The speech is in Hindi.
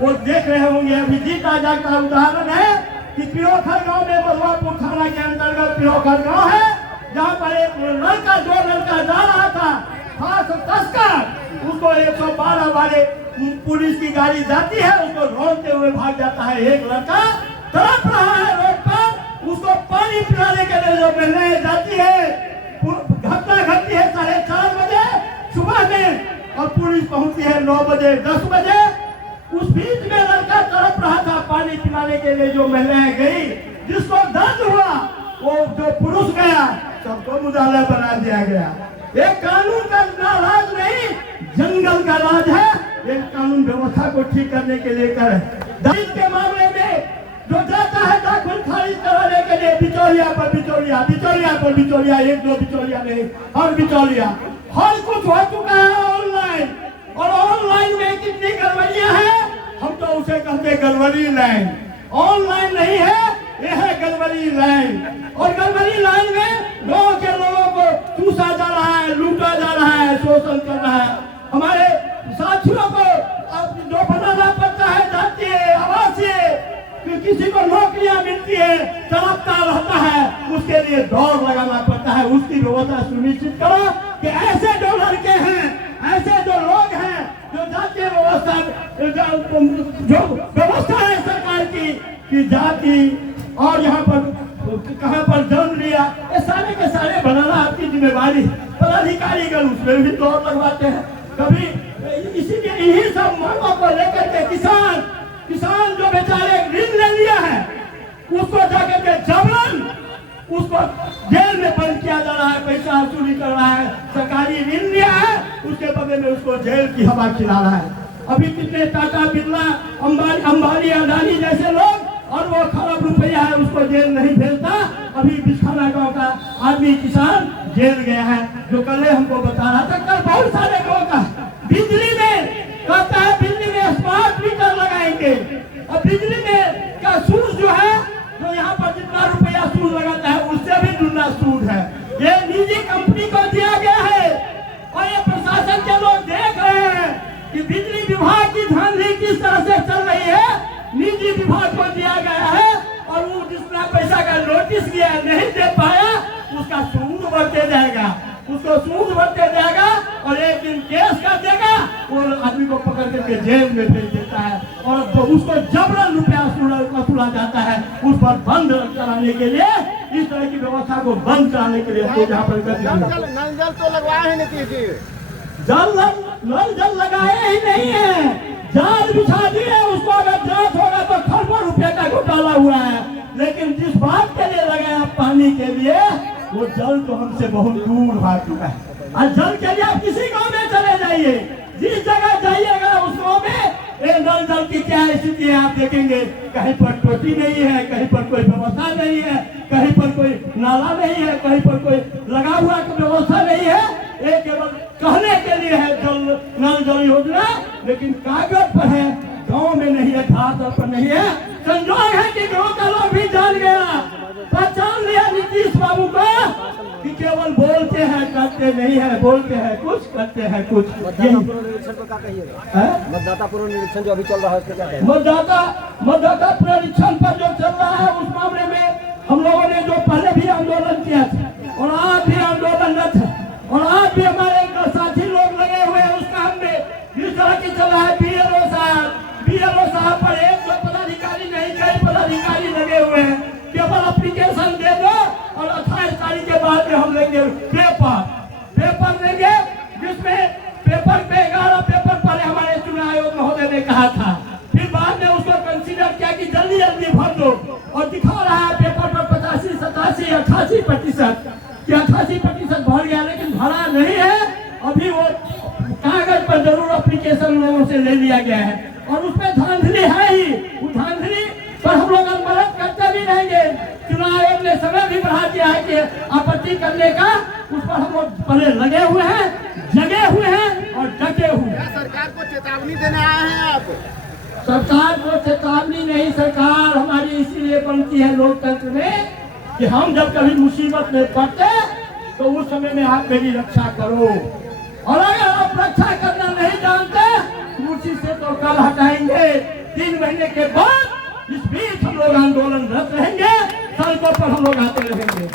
वो देख रहे होंगे, अभी जीता जागता उदाहरण है कि पिरोखर गांव में बलवापुर थाना के अंतर्गत पिरोखर गांव है, जहां पर एक लड़का जा रहा था खास तस्कर, उसको 112 वाले पुलिस की गाड़ी जाती है, उसको रोकते हुए भाग जाता है। एक लड़का तड़प रहा है रोड पर, उसको पानी पिलाने के लिए जो मिलने जाती है। घटना घटती है 4:30 बजे सुबह में और पुलिस पहुंचती है 9 बजे 10 बजे। उस बीच में लड़का तड़प रहा था, पानी पिलाने के लिए जो महिलाएं गई, जिसको दर्द हुआ, वो जो पुरुष गया, सबको मुदाला बना दिया गया। एक कानून का राज नहीं, जंगल का राज है। एक कानून व्यवस्था को ठीक करने के लिए कर दलित के मामले में जो जाता है डॉक्यूमेंट खारिज कराने के लिए बिचौलिया पर बिचौलिया, बिचौलिया पर बिचौलिया, 1-2 बिचौलिया नहीं, हर बिचौलिया, हर कुछ हो चुका है ऑनलाइन। और ऑनलाइन में कितनी गड़बड़ियां हैं, हम तो उसे कहते गड़बड़ी लाइन। ऑनलाइन नहीं है, यह है गड़बड़ी लाइन। और गड़बड़ी लाइन में गांव के लोगों को चूसा जा रहा है, लूटा जा रहा है, शोषण कर रहा है। हमारे साथियों को जो बनाना पड़ता है जातीय आवासीय, किसी को नौकरियां मिलती है, तड़पता रहता है, उसके लिए दौड़ लगाना पड़ता है। उसकी व्यवस्था सुनिश्चित करो कि ऐसे जो लड़के हैं, ऐसे जो लोग हैं, जो जातीय व्यवस्था, जो व्यवस्था है सरकार की कि जाति और यहाँ पर कहाँ पर जन्म लिया, ये सारे के सारे बनाना आपकी जिम्मेवारी। पदाधिकारी गण उसमें भी दौड़ लगवाते हैं कभी। इसीलिए यही सब मांगों को लेकर के किसान जो बेचारे ऋण ले लिया है, उसको जाकर के जबरन उसको जेल में बंद किया जा रहा है, पैसा वसूली कर रहा है। सरकारी ऋण लिया है, उसके बदले में उसको जेल की हवा खिला रहा है। अभी कितने टाटा बिरला, अंबानी अडानी जैसे लोग, और वो खरब रुपया है, उसको जेल नहीं भेजता। अभी बिछाना गांव का आदमी किसान जेल गया है, जो कल हमको बता रहा था। कल बहुत सारे लोगों का बिजली में कहता है, बिजली में स्मार्ट मीटर लगाएंगे। और बिजली में का सूद जो है, जो यहाँ पर जितना रुपया सूद लगाता है, उससे भी दुगना सूद है। ये निजी कंपनी को दिया गया है और ये प्रशासन के लोग देख रहे हैं कि बिजली विभाग की धांधली किस तरह से चल रही है। निजी विभाग को दिया गया है और वो जितना पैसा का नोटिस दिया नहीं दे पाया, उसका सूद बढ़ते जाएगा, उसको सूद बढ़ते जाएगा और एक दिन केस कर देगा, वो आदमी को पकड़ करके जेल में भेज देता है और उसको जबरन रुपया वसूला जाता है। उस पर बंद कराने के लिए, इस तरह की व्यवस्था को बंद कराने के लिए तो यहाँ पर नल जल तो लगवाए ही नहीं थी, नल जल लगाए ही नहीं है, जाल बिछा दिए। उसको अगर जांच होगा तो खरबों रुपए का घोटाला हुआ है, लेकिन जिस बात के लिए लगाया पानी के लिए, वो जल तो हमसे बहुत दूर भाग चुका है। और जल के लिए आप किसी गांव में चले जाइए, जिस जगह जाइएगा उस गांव में नल जल की क्या स्थिति है आप देखेंगे। कहीं पर टोटी नहीं है, कहीं पर कोई व्यवस्था नहीं है, कहीं पर कोई नाला नहीं है, कहीं पर कोई लगा हुआ व्यवस्था नहीं है। ये केवल कहने के लिए है नल जल योजना, लेकिन कागज पर है, गांव में नहीं है, धरातल पर नहीं है। संजोग है कि गांव का लोग भी जान गया, पहचान लिया नीतीश बाबू को कि केवल बोलते हैं करते नहीं है, बोलते हैं कुछ करते हैं कुछ। मतदाता पूर्व निरीक्षण जो अभी चल रहा है उसका क्या कहेंगे? मतदाता निरीक्षण पर जो चल रहा है, उस मामले में हम लोगों ने जो पहले भी आंदोलन किया था और आज भी आंदोलनरत है और आज भी हमारे साथी लोग लगे हुए हैं उस काम में। जिस तरह की चल रहा है बीएलओ साहब पर एक दो पदाधिकारी नहीं, कई पदाधिकारी लगे हुए हैं। केवल एप्लीकेशन दे दो और 28 तारीख के बाद में हम लेंगे पेपर देंगे, जिसमें पेपर पे 11 पेपर पहले हमारे चुनाव आयोग महोदय ने कहा था, फिर बाद में उसको कंसीडर किया कि जल्दी जल्दी भर दो और दिखा रहा है पेपर पर 85, 87, 88% कि 88% भर गया, लेकिन भरा नहीं है। अभी वो कागज पर जरूर एप्लीकेशन लोगों से ले लिया गया है और उसमें धांधली है ही। उस धांधली पर हम लोग मदद करते भी रहेंगे। चुनाव आयोग ने समय भी बढ़ा दिया है कि आपत्ति करने का, उस पर हम लोग पहले लगे हुए हैं, जगे हुए हैं और डटे हुए हैं। सरकार को चेतावनी देने आए हैं आप? सरकार को चेतावनी नहीं, सरकार हमारी इसीलिए बनती है लोकतंत्र में कि हम जब कभी मुसीबत में पड़ते तो उस समय में आप मेरी रक्षा करो। और अगर आप रक्षा करना नहीं जानते, कुर्सी से तो कल हटाएंगे। 3 महीने के बाद इस बीच हम लोग आंदोलनरत रहेंगे, सड़कों पर हम लोग आते रहेंगे।